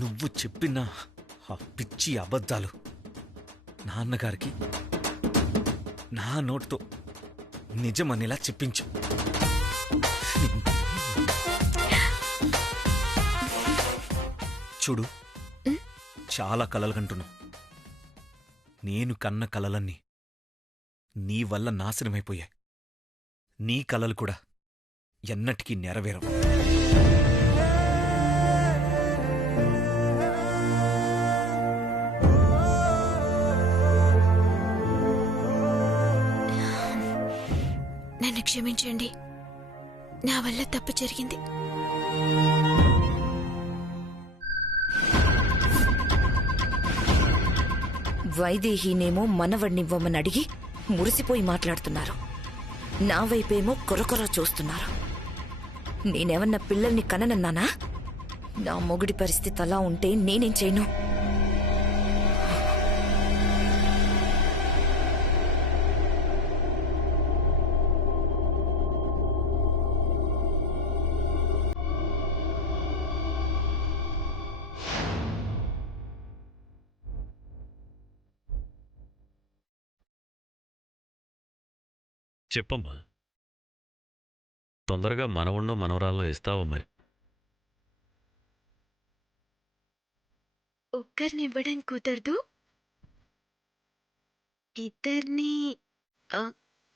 నువ్వు చెప్పిన ఆ పిచ్చి అబద్ధాలు నాన్నగారికి నా నోటితో నిజమనేలా చెప్పించు. చూడు, చాలా కలలు కంటున్నావు. నేను కన్న కలలన్నీ నీ వల్ల నాశనమైపోయాయి. నీ కలలు కూడా ఎన్నటికీ నెరవేరవు. నన్ను క్షమించండి, నా వల్ల తప్పు జరిగింది. వైదేహీనేమో మనవణ్ణివ్వమని అడిగి మురిసిపోయి మాట్లాడుతున్నారు. నా వైపేమో కొరకొర చూస్తున్నారు. నేనేమన్నా పిల్లల్ని కననన్నానా? నా మొగుడి పరిస్థితి అలా ఉంటే నేనేం చేయను? చెప్పమ్మా, తొందరగా మనవణ్ణో మనవరాల్లో ఇస్తావా మరి? ఒక్కరినివ్వడం కుదరదు, ఇద్దరిని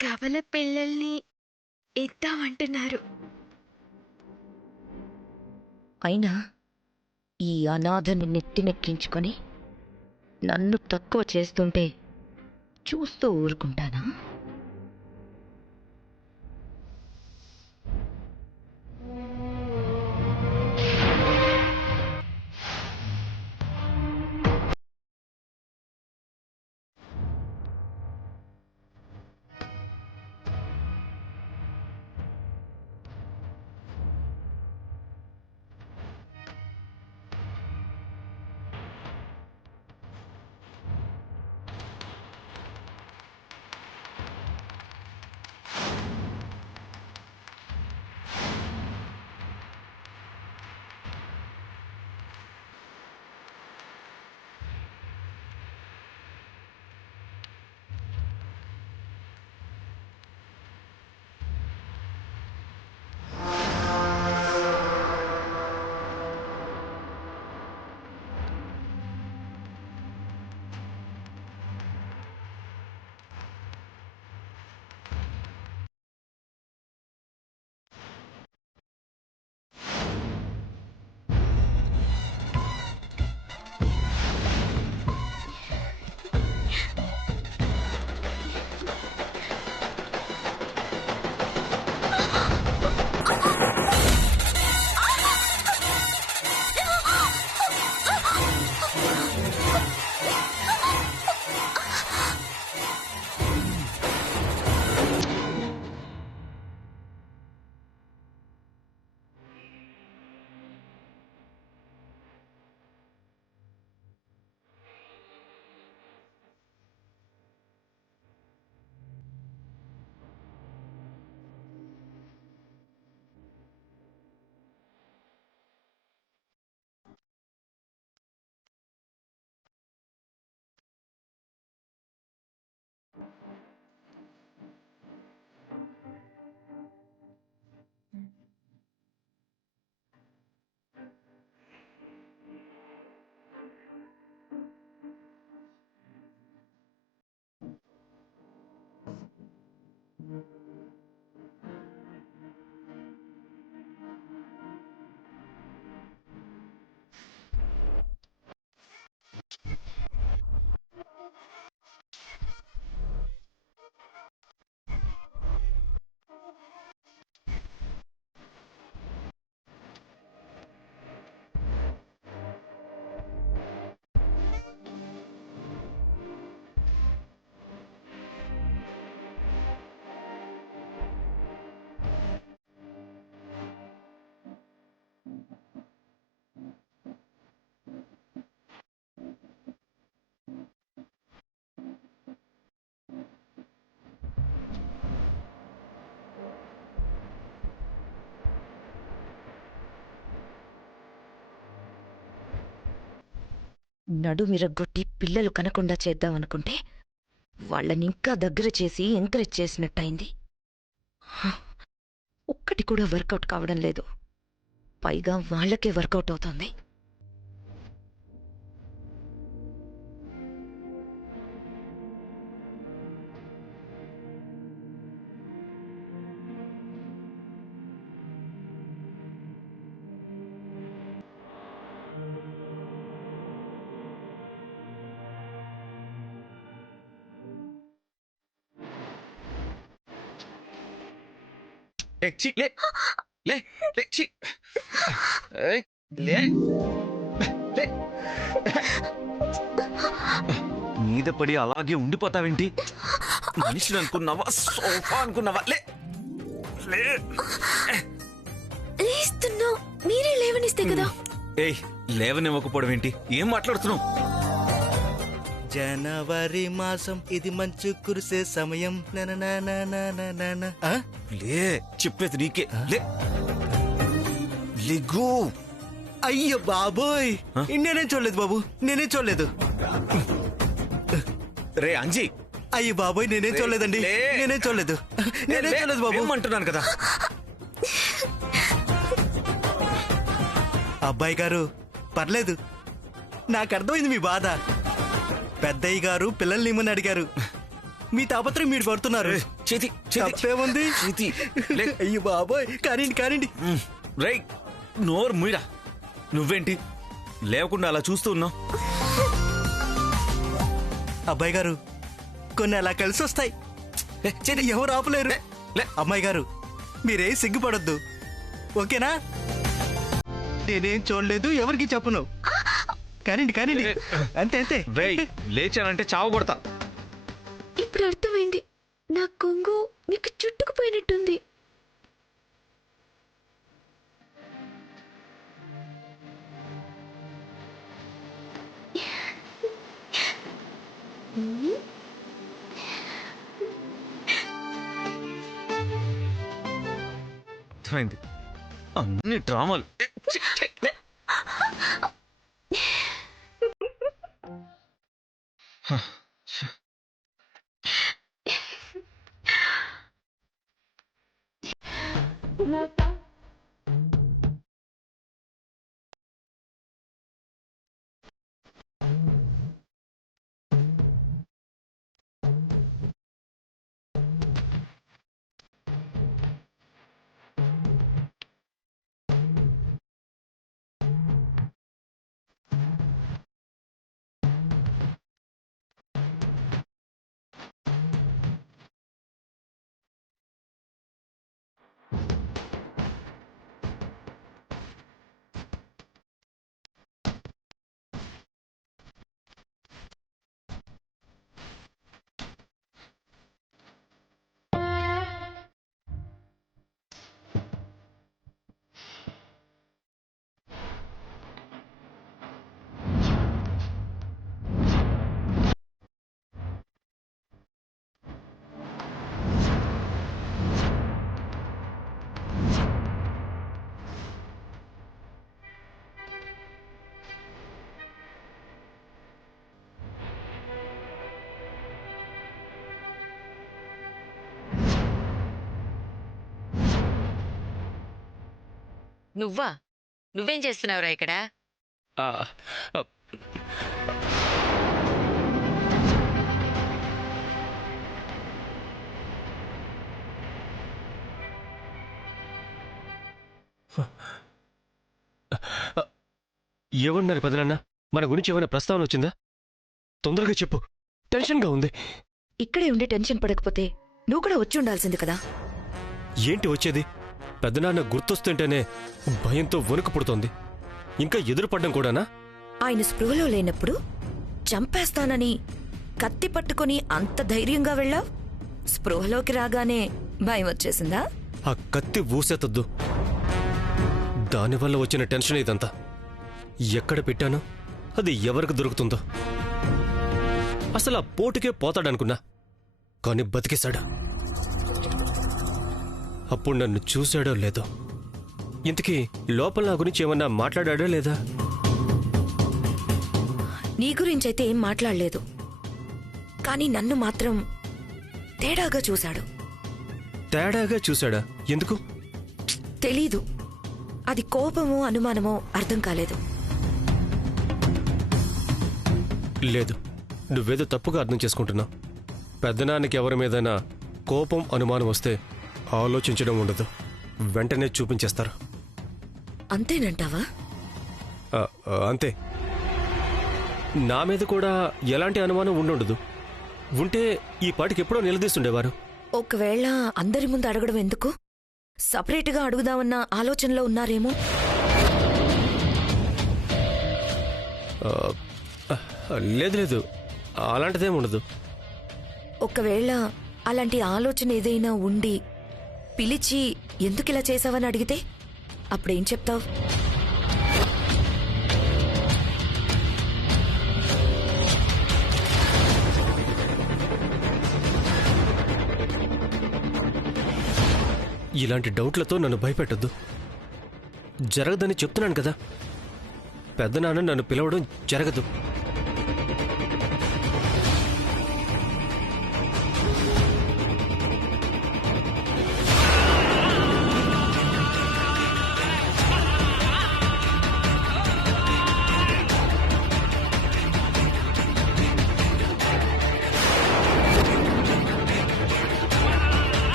కవల పిల్లల్ని ఇద్దామంటున్నారు. అయినా ఈ అనాథని నెత్తినెక్కించుకొని నన్ను తక్కువ చేస్తుంటే చూస్తూ ఊరుకుంటానా? నడుమిరగ్గొట్టి పిల్లలు కనకుండా చేద్దామనుకుంటే వాళ్ళని ఇంకా దగ్గర చేసి ఎంకరేజ్ చేసినట్టయింది. ఒక్కటి కూడా వర్కౌట్ కావడం లేదు. పైగా వాళ్ళకే వర్కౌట్ అవుతోంది. ఏ, ఛీ, లే లే లే ఛీ. ఏయ్, లే లే. మీద పడి అలాగే ఉండిపోతావేంటి? మనిషిని అనుకున్నావా, సోఫా అనుకున్నావా? లే లే. లేస్తున్నావు, మీరే లేవనిస్తే కదా. ఏయ్, లేవనివ్వకపోవడం ఏంటి? ఏం మాట్లాడుతున్నావు? జనవరి మాసం ఇది మంచు కురిసే సమయం. లే, చెప్పేది నీకే. లే లిగు. అయ్యో బాబోయ్, ఆ? నేనేం చూడలేదు బాబు, నేనేం చూడలేదు. రే అంజీ, అయ్యో బాబోయ్, నేనేం చూడలేదండి, లే. నేనేం చూడలేదు, నేనేం చూడలేదు బాబు. ఏమంటున్నాను కదా. అబ్బాయి గారు పర్లేదు, నాకు అర్థమైంది మీ బాధ. పెద్దయ్య గారు పిల్లల్ని ఇమ్మని అడిగారు, మీ తాపత్రయం మీరు పడుతున్నారు. చేతి తప్పేముంది? చేతి. లే. అయ్యో బాబోయ్, కానిండి కానిండి. రేయ్, నోరు ముయ్యరా. నువ్వేంటి లేవకుండా అలా చూస్తూ ఉన్నావు? అబ్బాయి గారు, కొన్ని అలా కలిసి వస్తాయి, ఎవరు ఆపలేరు. లే. అమ్మాయి గారు, మీరేం సిగ్గుపడొద్దు, ఓకేనా? నేనేం చూడలేదు, ఎవరికి చెప్పను. కానిండి కానిండి, అంతే అంతే. రేయ్, లేచానంటే చావు కొడతా. ఇప్పుడు అర్థమైంది, నా కొంగు మీకు చుట్టుకుపోయినట్టుంది. అర్థమైంది. అన్ని డ్రామాలు. నువ్వా? నువ్వేం చేస్తున్నావురా ఇక్కడ? ఏమన్నారు పెదనాన్న? మన గురించి ఏమైనా ప్రస్తావన వచ్చిందా? తొందరగా చెప్పు, టెన్షన్గా ఉంది. ఇక్కడే ఉండి టెన్షన్ పడకపోతే నువ్వు కూడా వచ్చి ఉండాల్సింది కదా. ఏంటి వచ్చేది? పెద్దనాన్న గుర్తొస్తుంటేనే భయంతో వణుకు పుడుతోంది. ఇంకా ఎదురుపడ్డం కూడానా? ఆయన స్పృహలో లేనప్పుడు చంపేస్తానని కత్తి పట్టుకుని అంత ధైర్యంగా వెళ్ళావు. స్పృహలోకి రాగానే భయం వచ్చేసిందా? ఆ కత్తి ఊసేతద్దు. దానివల్ల వచ్చిన టెన్షన్ ఇదంతా. ఎక్కడ పెట్టానో అది ఎవరికి దొరుకుతుందో. అసలు ఆ పోటుకే పోతాడనుకున్నా, కాని బతికేశాడు. అప్పుడు నన్ను చూశాడో లేదో. ఇంతకీ లోపల నా గురించి ఏమన్నా మాట్లాడాడో లేదా? నీ గురించైతే ఏం మాట్లాడలేదు, కానీ నన్ను మాత్రం తేడాగా చూశాడు. తేడాగా చూశాడా? ఎందుకు? తెలీదు, అది కోపమో అనుమానమో అర్థం కాలేదు. లేదు, నువ్వేదో తప్పుగా అర్థం చేసుకుంటున్నావు. పెద్దనాన్నకి ఎవరి మీదైనా కోపం అనుమానం వస్తే ఆలోచించడం ఉండదు, వెంటనే చూపించేస్తారు. అంతేనంటావా? అంతే. నా మీద కూడా ఎలాంటి అనుమానం ఉండుండదు. ఉంటే ఈ పాటికి ఎప్పుడో నిలదీస్తుండేవారు. ఒకవేళ అందరి ముందు అడగడం ఎందుకు? సపరేట్గా అడుగుదామన్న ఆలోచనలో ఉన్నారేమో. లేదు లేదు, అలాంటిదేం ఉండదు. ఒకవేళ అలాంటి ఆలోచన ఏదైనా ఉండి పిలిచి ఎందుకిలా చేశావని అడిగితే అప్పుడేం చెప్తావు? ఇలాంటి డౌట్లతో నన్ను భయపెట్టద్దు. జరగదని చెప్తున్నాను కదా. పెద్దనాన్న నన్ను పిలవడం జరగదు.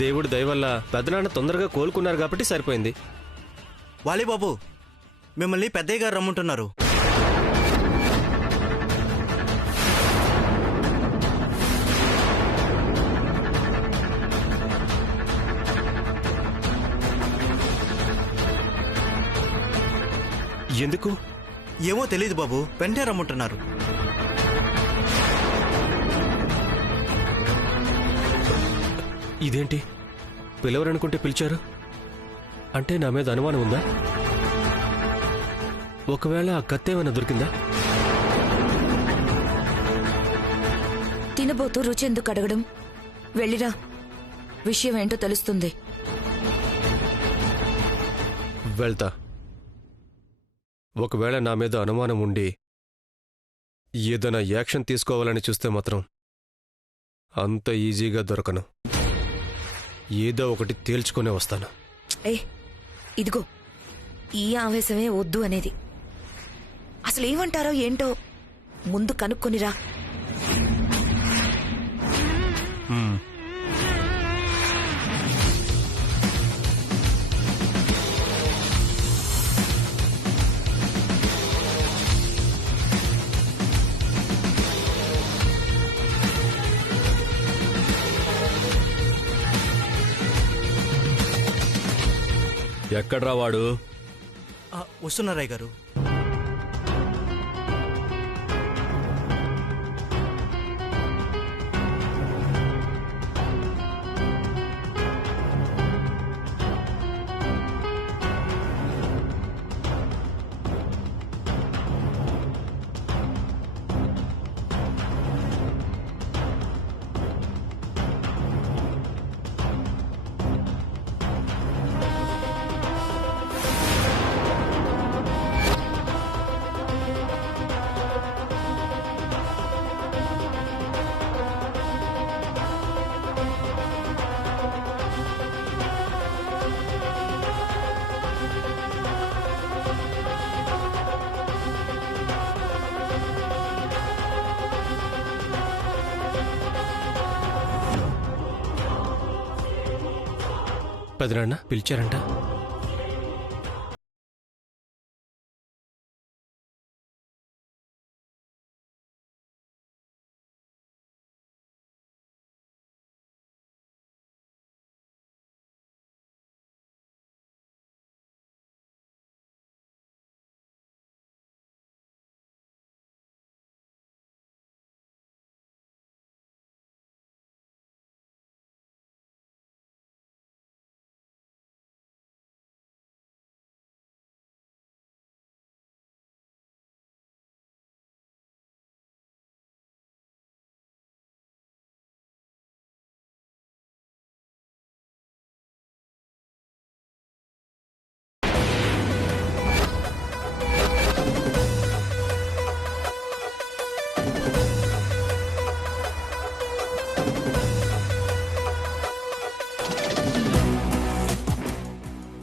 దేవుడి దయ వల్ల పెద్దనాన్న తొందరగా కోలుకున్నారు కాబట్టి సరిపోయింది. వాలీబాబు, మిమ్మల్ని పెద్దయ్య గారు రమ్మంటున్నారు. ఎందుకు? ఏమో తెలీదు బాబు, వెంటనే రమ్మంటున్నారు. ఇదేంటి, పిలవరనుకుంటే పిలిచారు? అంటే నా మీద అనుమానం ఉందా? ఒకవేళ ఆ కత్తేమైనా దొరికిందా? తినబోతూ రుచి ఎందుకు అడగడం? వెళ్ళిరా, విషయం ఏంటో తెలుస్తుంది. వెళ్తా. ఒకవేళ నా మీద అనుమానం ఉండి ఏదైనా యాక్షన్ తీసుకోవాలని చూస్తే మాత్రం అంత ఈజీగా దొరకను. ఏదో ఒకటి తేల్చుకునే వస్తాను. ఇదిగో, ఈ ఆవేశమే వద్దు అనేది. అసలు ఏమంటారో ఏంటో ముందు కనుక్కొనిరా. ఎక్కడ్రా వాడు? వస్తున్నారాయ్ గారు. పెదనాన్న పిలిచారంట.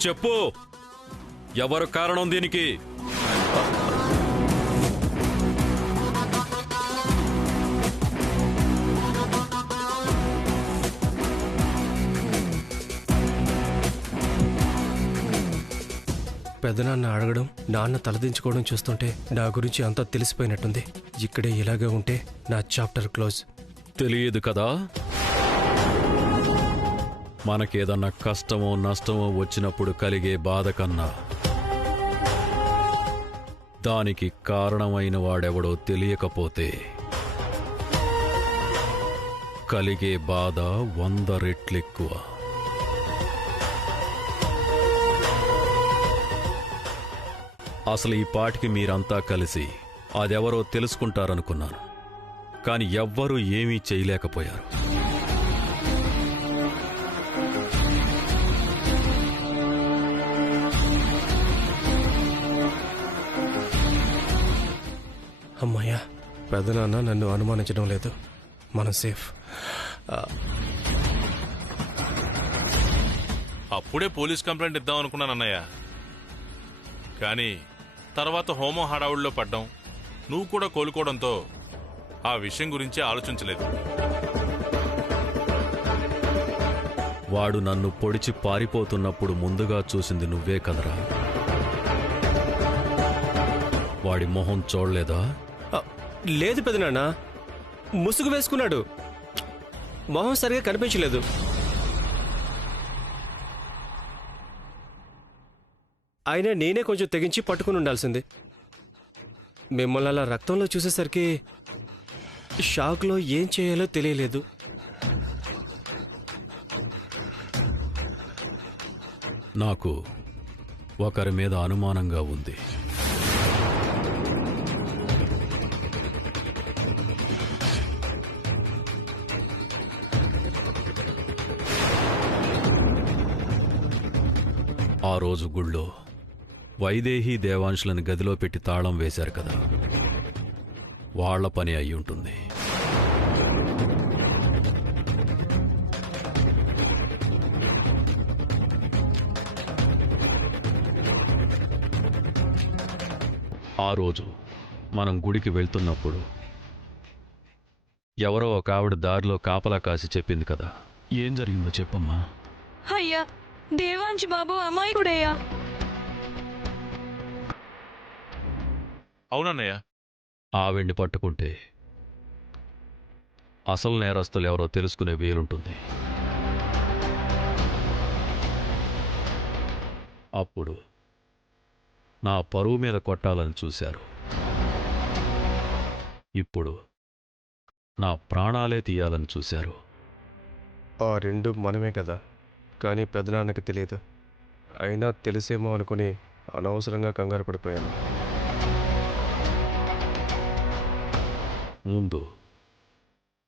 చెప్పు, ఎవరు కారణం దీనికి? పెదనాన్న అడగడం, నాన్న తలదించుకోవడం చూస్తుంటే నా గురించి అంతా తెలిసిపోయినట్టుంది. ఇక్కడే ఇలాగే ఉంటే నా చాప్టర్ క్లోజ్. తెలియదు కదా, మనకేదన్నా కష్టమో నష్టమో వచ్చినప్పుడు కలిగే బాధ కన్నా దానికి కారణమైన వాడెవడో తెలియకపోతే కలిగే బాధ 100 రెట్లెక్కువ. అసలు ఈ పాటికి మీరంతా కలిసి అదెవరో తెలుసుకుంటారనుకున్నాను, కాని ఎవ్వరూ ఏమీ చేయలేకపోయారు. అమ్మయ్యా, పెదనాన్న నన్ను అనుమానించడం లేదు. మనం సేఫ్. అప్పుడే పోలీస్ కంప్లైంట్ ఇద్దాం అనుకున్నాను అన్నయ్య. కానీ తర్వాత హోమం హడావుడిలో పడ్డాం, నువ్వు కూడా కోలుకోవడంతో ఆ విషయం గురించి ఆలోచించలేదు. వాడు నన్ను పొడిచి పారిపోతున్నప్పుడు ముందుగా చూసింది నువ్వే కదరా. వాడి మొహం చూడలేదా? లేదు పెదనాన్న, ముసుగు వేసుకున్నాడు. మొహం సరిగా కనిపించలేదు. అయినా నేనే కొంచెం తెగించి పట్టుకుని ఉండాల్సింది. మిమ్మల్ని అలా రక్తంలో చూసేసరికి షాక్లో ఏం చేయాలో తెలియలేదు. నాకు ఒకరి మీద అనుమానంగా ఉంది. ఆ రోజు గుళ్ళో వైదేహి దేవాంశులను గదిలో పెట్టి తాళం వేశారు కదా, వాళ్ల పని అయి ఉంటుంది. ఆ రోజు మనం గుడికి వెళ్తున్నప్పుడు ఎవరో ఒక ఆవిడ దారిలో కాపలా కాసి చెప్పింది కదా. ఏం జరిగిందో చెప్పమ్మా. అయ్యా, దేవాంశ్ బాబు అమాయకుడయ్యా. అవునన్నయ్య. ఆవిడ్ని పట్టుకుంటే అసలు నేరస్తులు ఎవరో తెలుసుకునే వీలుంటుంది. అప్పుడు నా పరువు మీద కొట్టాలని చూశారు. ఇప్పుడు నా ప్రాణాలే తీయాలని చూశారు. ఆ రెండు మనమే కదా, కానీ పెదనాన్నకి తెలియదు. అయినా తెలిసేమో అనుకుని అనవసరంగా కంగారు పడిపోయాను. ముందు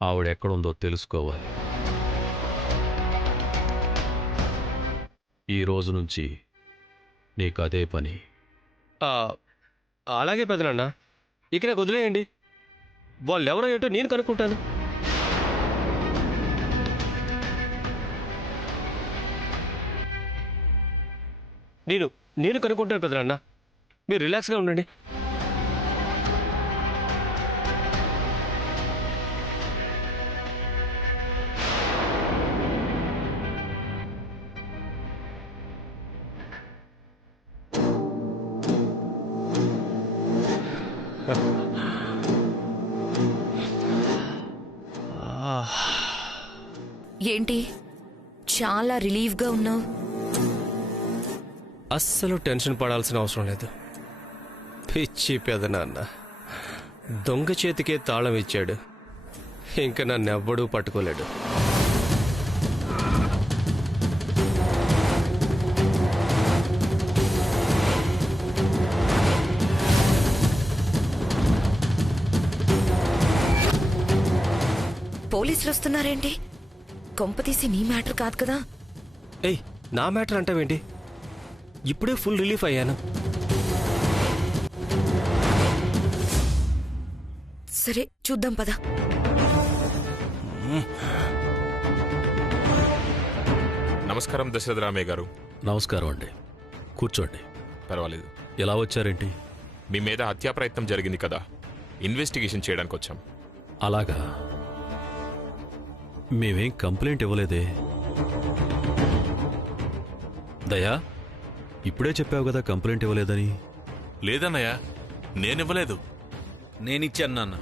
ఆవిడెక్కడుందో తెలుసుకోవాలి. ఈ రోజు నుంచి నీకు అదే పని. అలాగే పెదనాన్న, ఇక నాకు వదిలేయండి. వాళ్ళెవరో ఏంటో నేను కనుక్కుంటాను. నేను కనుక్కుంటాను పెదనాన్న, మీరు రిలాక్స్గా ఉండండి. ఏంటి చాలా రిలీఫ్గా ఉన్నావు? అస్సలు టెన్షన్ పడాల్సిన అవసరం లేదు. పిచ్చి పెదనాన్న దొంగ చేతికే తాళం ఇచ్చాడు. ఇంకా నన్నెవ్వడూ పట్టుకోలేడు. పోలీసులు వస్తున్నారేంటి? కొంపతీసి నీ మ్యాటర్ కాదు కదా? ఏయ్, నా మ్యాటర్ అంటావేంటి? ఇప్పుడే ఫుల్ రిలీఫ్ అయ్యాను. సరే చూద్దాం పద. నమస్కారం దశరథ రామయ్య గారు. నమస్కారం అండి. కూర్చోండి. పర్వాలేదు. ఎలా వచ్చారేంటి? మీ మీద హత్యా ప్రయత్నం జరిగింది కదా, ఇన్వెస్టిగేషన్ చేయడానికి వచ్చాం. అలాగా? మేమేం కంప్లైంట్ ఇవ్వలేదే. దయా, ఇప్పుడే చెప్పావు కదా కంప్లైంట్ ఇవ్వలేదని. లేదన్నయ్య, నేనివ్వలేదు. నేనిచ్చాను నాన్న.